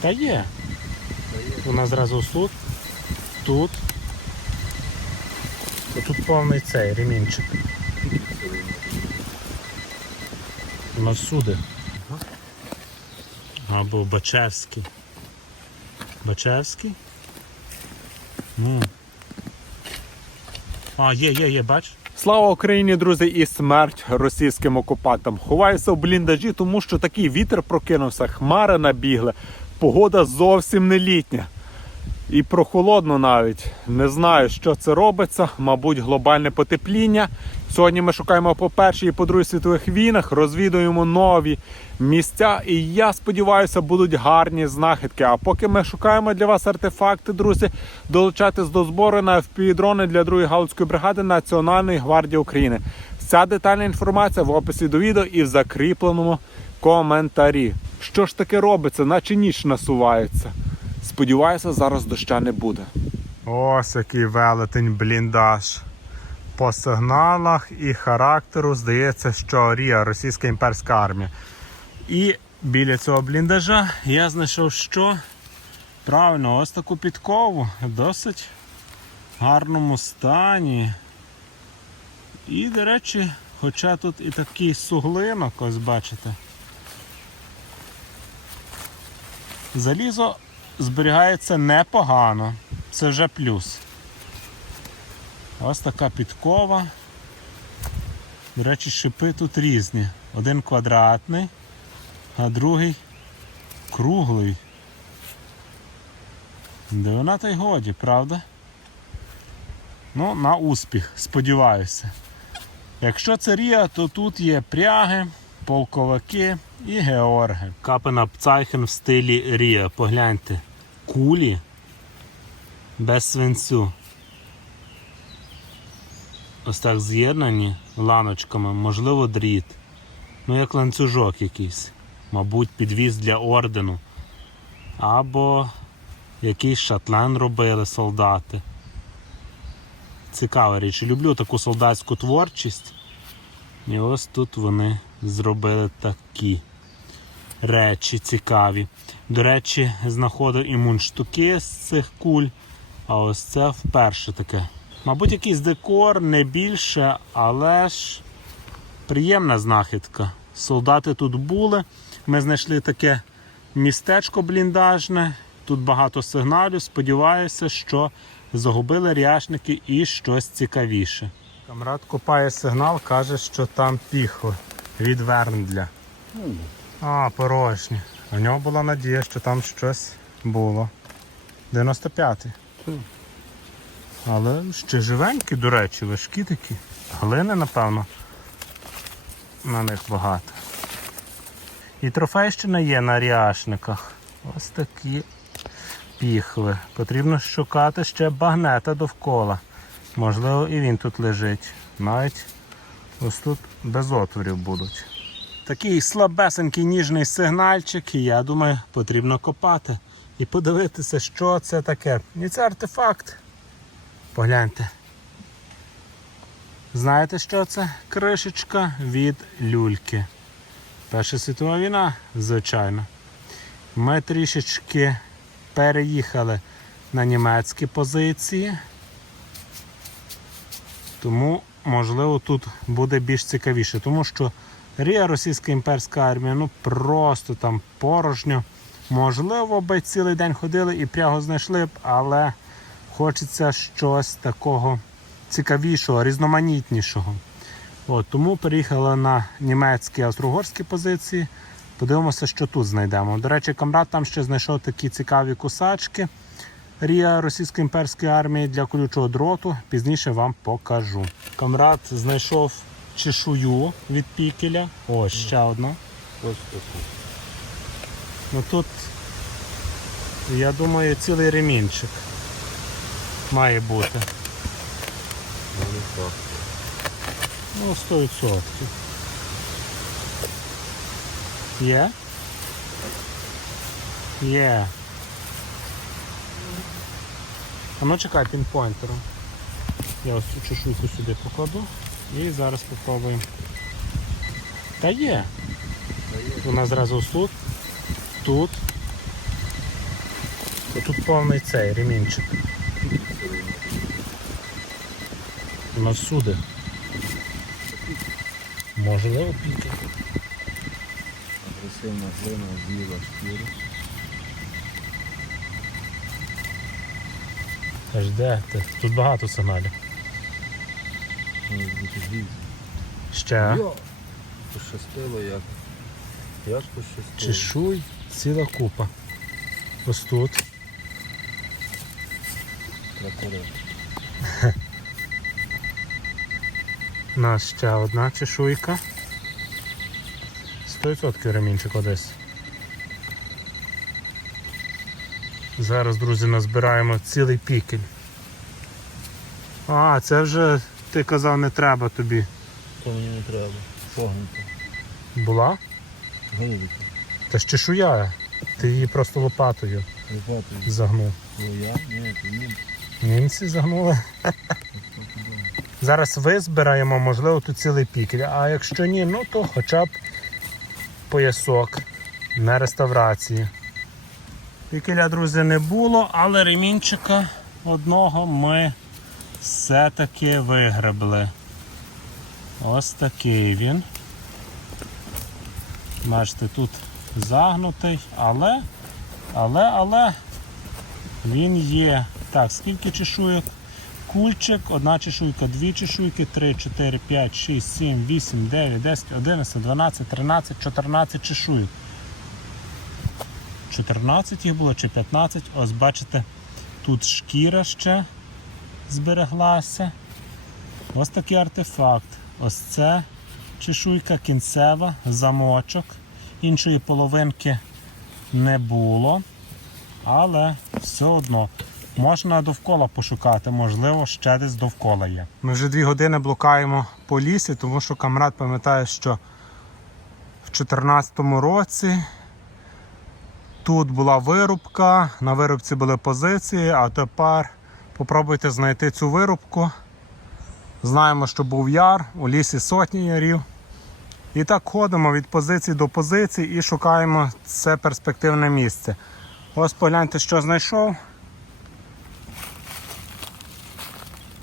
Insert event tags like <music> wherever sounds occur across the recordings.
Та є. Вона зразу ось тут, тут. Тут повний цей ремінчик. Вона всюди. Або Бачевський. Бачевський? Ну. А, є, є, є, бач? Слава Україні, друзі, і смерть російським окупантам. Ховаюся в бліндажі, тому що такий вітер прокинувся, хмари набігли, погода зовсім не літня. І прохолодно навіть. Не знаю, що це робиться. Мабуть, глобальне потепління. Сьогодні ми шукаємо по першій і по другій світових війнах, розвідуємо нові місця. І я сподіваюся, будуть гарні знахідки. А поки ми шукаємо для вас артефакти, друзі, долучайтесь до збору на FPV-дрони для другої галузької бригади Національної гвардії України. Вся детальна інформація в описі до відео і в закріпленому коментарі. Що ж таке робиться, наче ніч насувається. Сподіваюся, зараз доща не буде. Ось який велетень бліндаж. По сигналах і характеру здається, що Рія, російська імперська армія. І біля цього бліндажа я знайшов що? Правильно, ось таку підкову. Досить гарному стані. І, до речі, хоча тут і такий суглинок, ось бачите. Залізо зберігається непогано. Це вже плюс. Ось така підкова. До речі, шипи тут різні. Один квадратний, а другий круглий. Де вона та й годі, правда? Ну, на успіх, сподіваюся. Якщо це Рія, то тут є пряги, полковики і георги. Капена Пцайхен в стилі Рія. Погляньте. Кулі без свинцю. Ось так з'єднані ланочками, можливо, дріт. Ну, як ланцюжок якийсь. Мабуть, підвіз для ордену. Або якийсь шатлен робили солдати. Цікава річ. Люблю таку солдатську творчість. І ось тут вони зробили такі речі цікаві. До речі, знаходив і мундштуки з цих куль. А ось це вперше таке. Мабуть, якийсь декор, не більше, але ж приємна знахідка. Солдати тут були. Ми знайшли таке містечко бліндажне. Тут багато сигналів. Сподіваюся, що загубили ряшники і щось цікавіше. Камрад купає сигнал, каже, що там піхви від Верндля. А, порожні. У нього була надія, що там щось було. 95-й. Але ще живенькі, до речі, важкі такі. Глини, напевно, на них багато. І трофейщина є на ряшниках. Ось такі піхви. Потрібно шукати ще багнета довкола. Можливо, і він тут лежить. Навіть ось тут без отворів будуть. Такий слабесенький ніжний сигнальчик, і я думаю, потрібно копати і подивитися, що це таке. І це артефакт. Погляньте. Знаєте, що це? Кришечка від люльки. Перша світова війна, звичайно. Ми трішечки переїхали на німецькі позиції. Тому, можливо, тут буде більш цікавіше. Тому що Рія російська імперська армія, ну просто там порожньо. Можливо, би цілий день ходили і пряго знайшли б, але хочеться щось такого цікавішого, різноманітнішого. От, тому переїхали на німецькі австро-угорські позиції. Подивимося, що тут знайдемо. До речі, камрад там ще знайшов такі цікаві кусачки Рія російської імперської армії для колючого дроту. Пізніше вам покажу. Камрад знайшов чешую від пікеля. Ось ще одна. Ось таку. Ну тут, я думаю, цілий ремінчик має бути. Ну, не так. Ну, 100%. Є? Є. А ну чекай пінпойнтером. Я ось цю чешуйку сюди покладу і зараз попробуємо. Та є. Вона зразу тут, тут То тут повний цей ремінчик. Воно всюди. Можливо, піки. Агресивна глина, біла шкіра. Аж де ти? Тут багато сигналів. Ще Йо! Пощастило як. Як пощастило. чешуй, ціла купа. Ось тут. У <laughs> нас ще одна чешуйка. 100% ремінчик одесь. Зараз, друзі, назбираємо цілий пікель. А, це вже ти казав не треба тобі. То мені не треба. Согнуто. Була? Голубика. Та ж чешуя. Ти її просто лопатою Лопатою. загнув. Ну я? Ні, то ні. Німці загнули. Зараз визбираємо, можливо, тут цілий пікель. А якщо ні, ну то хоча б поясок на реставрації. Пікеля, друзі, не було, але ремінчика одного ми все-таки вигребли. Ось такий він. Бачите, тут загнутий, але, але, але він є. Так, скільки чешуєк? Кульчик, одна чешуйка, дві чешуйки, 3, 4, 5, 6, 7, 8, 9, 10, 11, 12, 13, 14 чешуйок. 14 їх було чи 15. Ось бачите, тут шкіра ще збереглася. Ось такий артефакт. Ось це чешуйка кінцева, замочок. Іншої половинки не було. Але все одно можна довкола пошукати, можливо, ще десь довкола є. Ми вже дві години блукаємо по лісі, тому що камрад пам'ятає, що в 2014 році тут була вирубка, на вирубці були позиції, а тепер попробуйте знайти цю вирубку. Знаємо, що був яр, у лісі сотні ярів. І так ходимо від позиції до позиції і шукаємо це перспективне місце. Ось погляньте, що знайшов.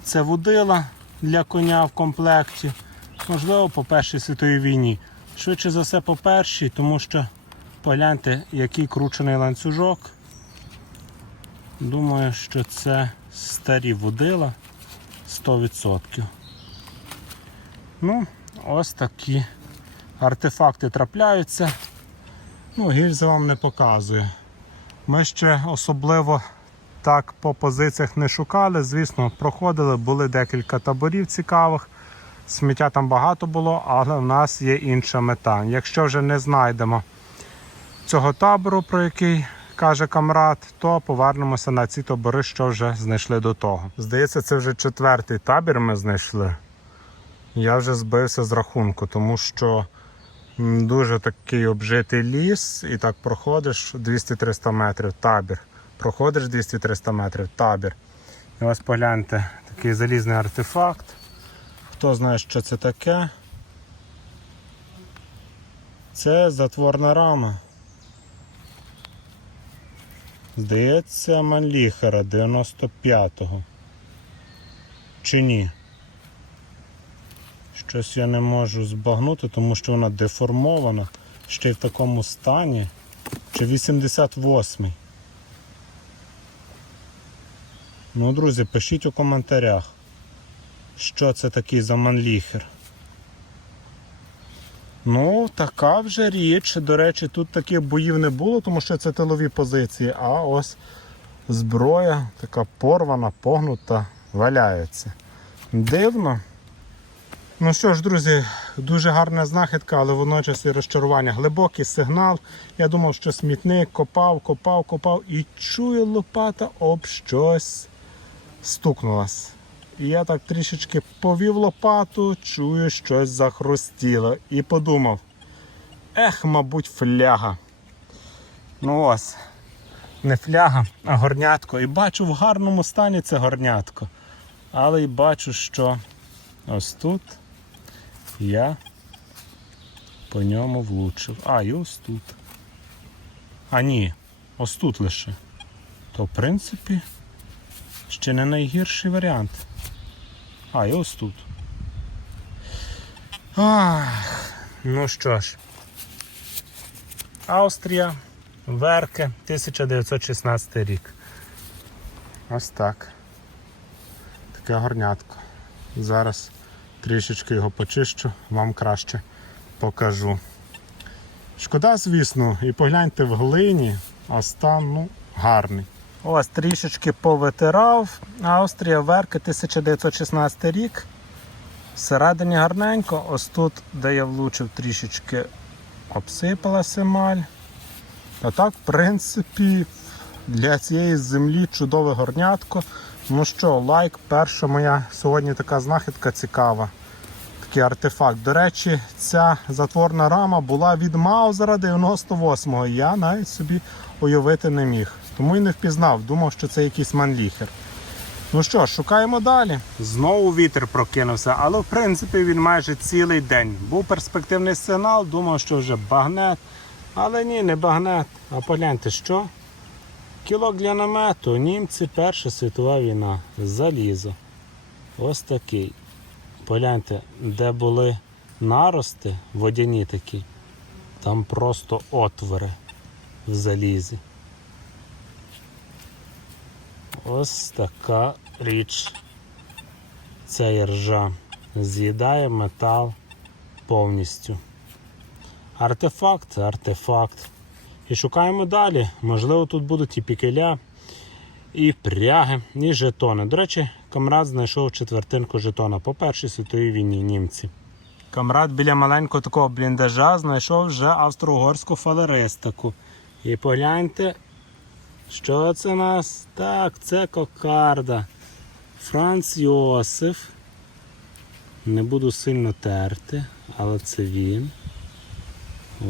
Це водила для коня в комплекті. Можливо, по Першій світовій війні. Швидше за все, по першій, тому що погляньте, який кручений ланцюжок. Думаю, що це старі водила 100%. Ну, ось такі артефакти трапляються. Ну, гільза вам не показує. Ми ще особливо так по позиціях не шукали. Звісно, проходили, були декілька таборів цікавих. Сміття там багато було, але в нас є інша мета. Якщо вже не знайдемо цього табору, про який каже камрад, то повернемося на ці табори, що вже знайшли до того. Здається, це вже четвертий табір ми знайшли. Я вже збився з рахунку, тому що дуже такий обжитий ліс, і так проходиш 200-300 метрів табір. Проходиш 200-300 метрів табір. І ось погляньте, такий залізний артефакт. Хто знає, що це таке? Це затворна рама. Здається, Манліхера 95-го. Чи ні? Щось я не можу збагнути, тому що вона деформована, ще й в такому стані. Чи 88-й. Ну, друзі, пишіть у коментарях, що це такий за манліхер. Ну, така вже річ. До речі, тут таких боїв не було, тому що це тилові позиції, а ось зброя така порвана, погнута, валяється. Дивно. Ну що ж, друзі, дуже гарна знахідка, але водночас і розчарування. Глибокий сигнал. Я думав, що смітник копав, копав, копав і чую лопата об щось стукнулась. І я так трішечки повів лопату, чую, щось захрустіло. І подумав: ех, мабуть, фляга. Ну ось, не фляга, а горнятко. І бачу в гарному стані це горнятко. Але й бачу, що ось тут я по ньому влучив. А, і ось тут. А ні, ось тут лише. то в принципі ще не найгірший варіант. А, і ось тут. Ах, ну що ж. Австрія, Верке, 1916 рік. Ось так. Таке горнятко. Зараз трішечки його почищу, вам краще покажу. Шкода, звісно, і погляньте в глині, а стан ну, гарний. Ось трішечки повитирав. Австрія, Верки, 1916 рік. Всередині гарненько, ось тут, де я влучив, трішечки обсипалася емаль. А так, в принципі, для цієї землі чудове горнятко. Ну що, лайк, перша моя сьогодні така знахідка цікава. Такий артефакт. До речі, ця затворна рама була від Маузера 98-го. Я навіть собі уявити не міг. Тому і не впізнав, думав, що це якийсь манліхер. Ну що шукаємо далі. Знову вітер прокинувся, але в принципі він майже цілий день. Був перспективний сигнал, думав, що вже багнет. Але ні, не багнет. А погляньте, що? Кілок для намету, німці, Перша світова війна. Залізо. Ось такий. Погляньте, де були нарости водяні такі, там просто отвори в залізі. Ось така річ. Ця іржа з'їдає метал повністю. Артефакт артефакт. І шукаємо далі. Можливо, тут будуть і пікеля, і пряги, і жетони. До речі, камрад знайшов четвертинку жетона по Першій світовій війні німці. Камрад біля маленького такого бліндажа знайшов вже австро-угорську фалеристику. І погляньте, що це у нас? Так, це кокарда. Франц Йосиф. Не буду сильно терти, але це він.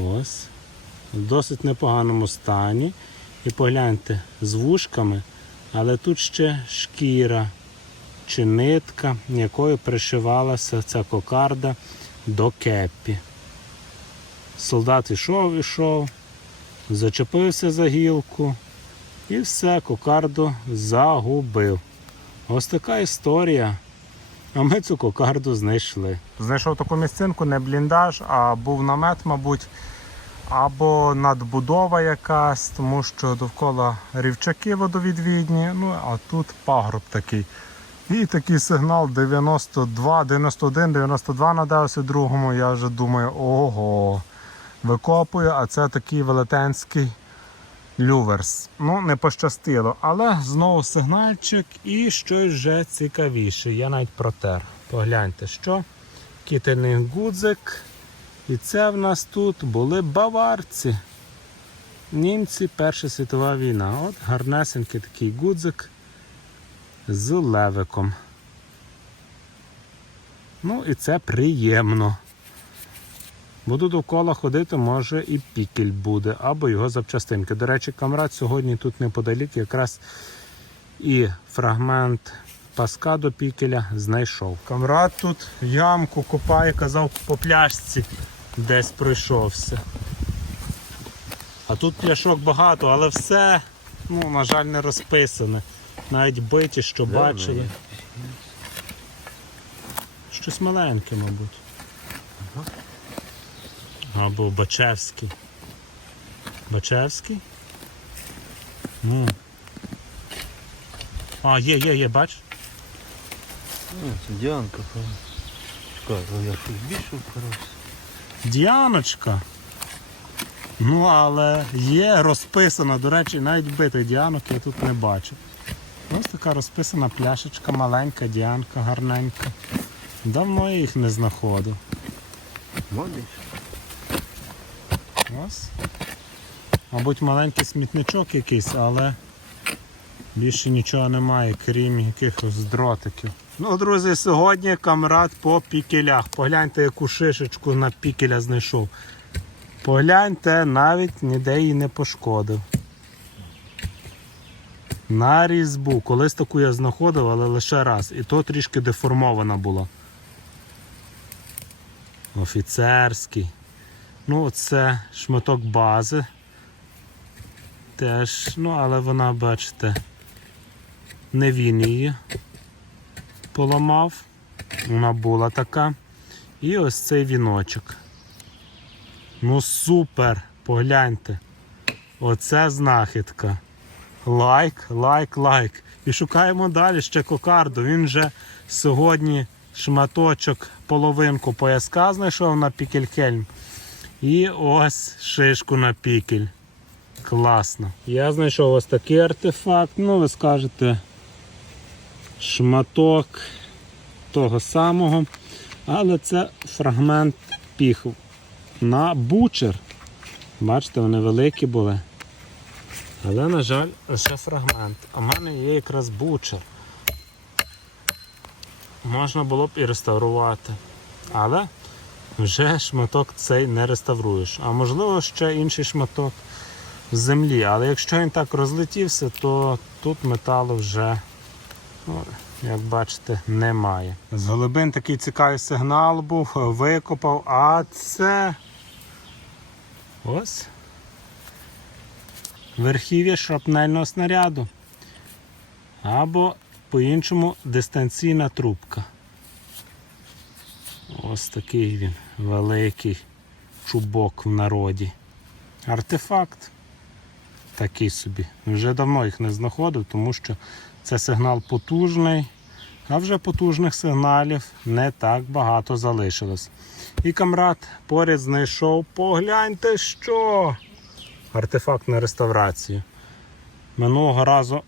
Ось. В досить непоганому стані. І погляньте, з вушками, але тут ще шкіра чи нитка, якою пришивалася ця кокарда до кеппі. Солдат ішов, ішов, зачепився за гілку і все, кокарду загубив. Ось така історія. А ми цю кокарду знайшли. Знайшов таку місцинку, не бліндаж, а був намет, мабуть, або надбудова якась, тому що довкола рівчаки водовідвідні, ну а тут пагорб такий. І такий сигнал 92, 91, 92 надався другому. Я вже думаю, ого, викопую, а це такий велетенський люверс. Ну, не пощастило, але знову сигнальчик і щось вже цікавіше. Я навіть протер. Погляньте, що кітельний гудзик. І це в нас тут були баварці. Німці Перша світова війна. От гарнесенький такий гудзик з левиком. Ну і це приємно. Буду довкола ходити, може і пікель буде, або його запчастинки. До речі, камрад сьогодні тут неподалік якраз і фрагмент паска до пікеля знайшов. Камрад тут ямку копає, казав по пляшці десь пройшовся. А тут пляшок багато, але все, ну, на жаль, не розписане. Навіть биті, що бачили. Щось маленьке, мабуть. Або Бачевський. Бачевський? Ну. А, є, є, є, бач? Це Діанка, певно. Чекай, а я щось більше впирався. Діаночка. Ну, але є розписана, до речі, навіть битих діанок я тут не бачу. Ось така розписана пляшечка, маленька діанка, гарненька. Давно я їх не знаходив. Молодець. Ось. Мабуть, маленький смітничок якийсь, але більше нічого немає, крім якихось дротиків. Ну, друзі, сьогодні камрад по пікелях. Погляньте, яку шишечку на пікеля знайшов. Погляньте, навіть ніде її не пошкодив. На різьбу. Колись таку я знаходив, але лише раз. І то трішки деформована була. Офіцерський. Ну, це шматок бази. Теж, ну, але вона, бачите, не він її поламав. Вона була така. І ось цей віночок. Ну супер! Погляньте. Оце знахідка. Лайк, лайк, лайк. І шукаємо далі ще кокарду. Він вже сьогодні шматочок, половинку пояска знайшов на пікельхельм. І ось шишку на пікель. Класно. Я знайшов ось такий артефакт. Ну, ви скажете, шматок того самого. Але це фрагмент піхв на бучер. Бачите, вони великі були. Але, на жаль, лише фрагмент. А в мене є якраз бучер. Можна було б і реставрувати. Але вже шматок цей не реставруєш. А можливо ще інший шматок в землі. Але якщо він так розлетівся, то тут металу вже, ну, як бачите, немає. З глибин такий цікавий сигнал був, викопав, а це ось верхів'я шрапнельного снаряду. Або по-іншому дистанційна трубка. Ось такий він великий чубок в народі. Артефакт такий собі. Вже давно їх не знаходив, тому що це сигнал потужний, а вже потужних сигналів не так багато залишилось. І камрад поряд знайшов, погляньте що! Артефакт на реставрацію. Минулого разу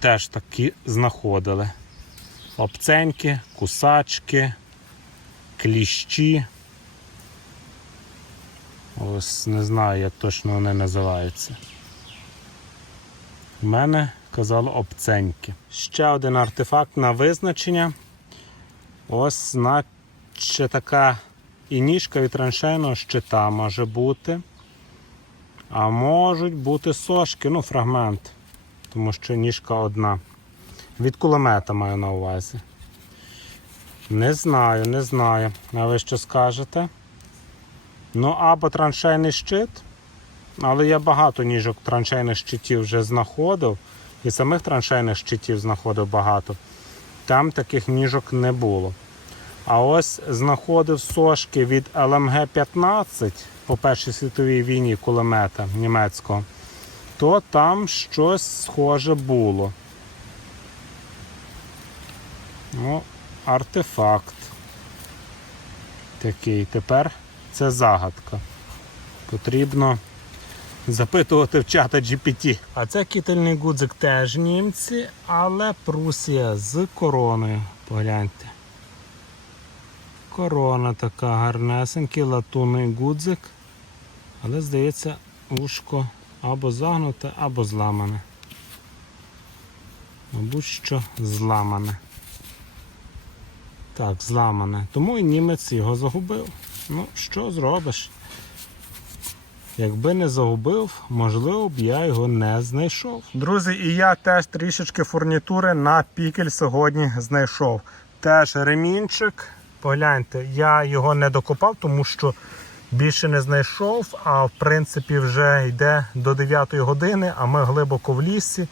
теж такі знаходили. Обценьки, кусачки, кліщі. Ось не знаю, як точно вони називаються. У мене казало обценьки. Ще один артефакт на визначення. Ось, наче така і ніжка від траншейного щита може бути. А можуть бути сошки, ну, фрагмент. Тому що ніжка одна. Від кулемета маю на увазі. Не знаю, не знаю. А ви що скажете? Ну, або траншейний щит. Але я багато ніжок траншейних щитів вже знаходив. І самих траншейних щитів знаходив багато. Там таких ніжок не було. А ось знаходив сошки від ЛМГ-15 по Першій світовій війні кулемета німецького, то там щось схоже було. Ну, артефакт. Такий. Тепер це загадка. Потрібно запитувати в чата GPT. А це кітельний гудзик теж німці, але Прусія з короною. Погляньте. Корона така гарнесенький, латунний гудзик. Але здається, ушко або загнуте, або зламане. Мабуть, що зламане. Так, зламане. Тому і німець його загубив. Ну, що зробиш? Якби не загубив, можливо б я його не знайшов. Друзі, і я теж трішечки фурнітури на пікель сьогодні знайшов. Теж ремінчик. Погляньте, я його не докопав, тому що більше не знайшов. А в принципі вже йде до 9 години, а ми глибоко в лісі.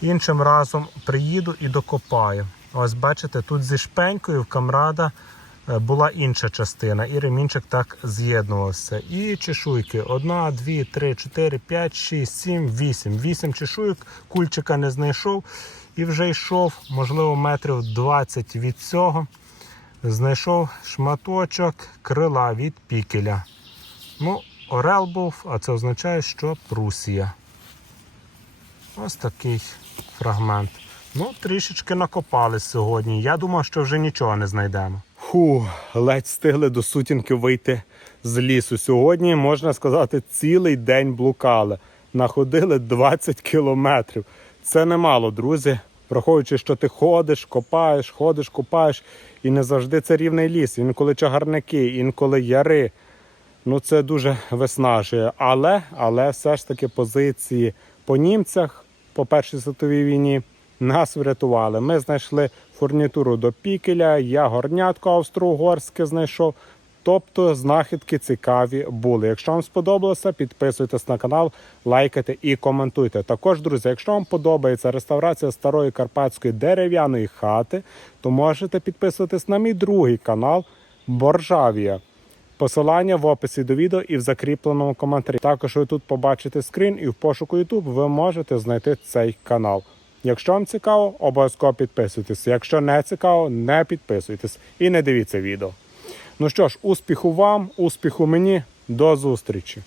Іншим разом приїду і докопаю. Ось бачите, тут зі шпенькою в камрада була інша частина, і ремінчик так з'єднувався. І чешуйки. Одна, дві, три, чотири, п'ять, шість, сім, вісім. Вісім чешуйок, кульчика не знайшов і вже йшов, можливо, метрів 20 від цього. Знайшов шматочок крила від пікеля. Ну, Орел був, а це означає, що Прусія. Ось такий фрагмент. Ну, трішечки накопали сьогодні. Я думав, що вже нічого не знайдемо. Фу, ледь встигли до сутінки вийти з лісу. Сьогодні, можна сказати, цілий день блукали. Находили 20 кілометрів. Це немало, друзі. Враховуючи, що ти ходиш, копаєш, ходиш, копаєш, і не завжди це рівний ліс. Інколи чагарники, інколи яри. Ну це дуже виснажує. Але, але все ж таки позиції по німцях по Першій світовій війні нас врятували. Ми знайшли фурнітуру до пікеля, я горнятко австро-угорське знайшов. Тобто знахідки цікаві були. Якщо вам сподобалося, підписуйтесь на канал, лайкайте і коментуйте. Також, друзі, якщо вам подобається реставрація старої карпатської дерев'яної хати, то можете підписуватись на мій другий канал Боржавія. Посилання в описі до відео і в закріпленому коментарі. Також ви тут побачите скрін і в пошуку YouTube ви можете знайти цей канал. Якщо вам цікаво, обов'язково підписуйтесь. Якщо не цікаво, не підписуйтесь і не дивіться відео. Ну що ж, успіху вам, успіху мені, до зустрічі!